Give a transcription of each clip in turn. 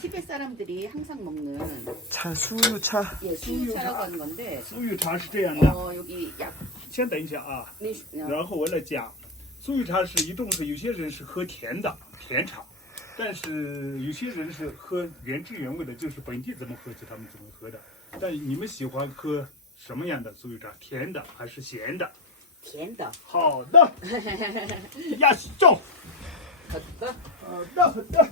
西藏사람들이항상먹는茶酥油茶，酥油茶라고하는건 데， 酥油茶实际上，然后我来讲，酥油茶是一种是有些人是喝甜的甜茶，但是有些人是喝原汁原味的，就是本地怎么喝就他们怎么喝的。但你们喜欢喝什么样的酥油茶？甜的还是咸的？甜的。好的，亚西中，好的，好的。好的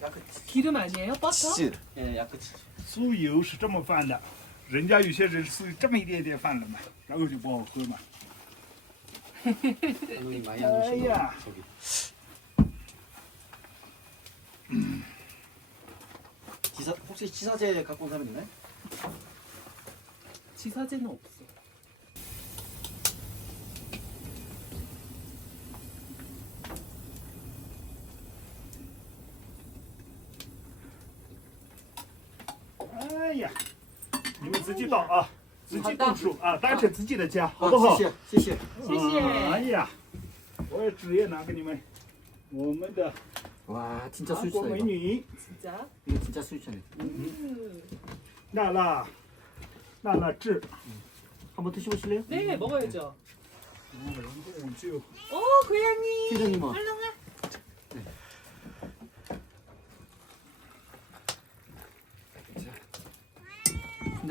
油，不油是这么放的，人家有些人是这么一点点放的嘛，然后就不好喝嘛。哎呀，嗯，奇혹시치사제갖고오셨나 요？ 치사제는없어 哎呀，你们自己倒啊，自己动手啊，当成自己的家，好不好？谢谢，谢谢，谢谢。哎呀，我的纸也拿给你们，我们的哇，韩国美女，真的，你真的帅出来。嗯，娜娜，娜娜纸，한번드셔보실래요？네，먹어야죠。哦，고양이，팀장님아。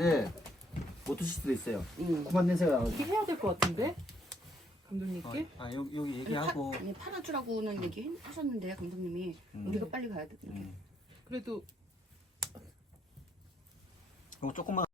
같데못 네. 드실 수도 있어요. 응. 구만 내세요. 해야 될 것 같은데 감독님께. 어, 아 여기 얘기하고. 파, 아니, 팔아주라고는 얘기하셨는데 감독님이 우리가 음. 빨리 가야 돼. 음. 그래도 어, 조금만.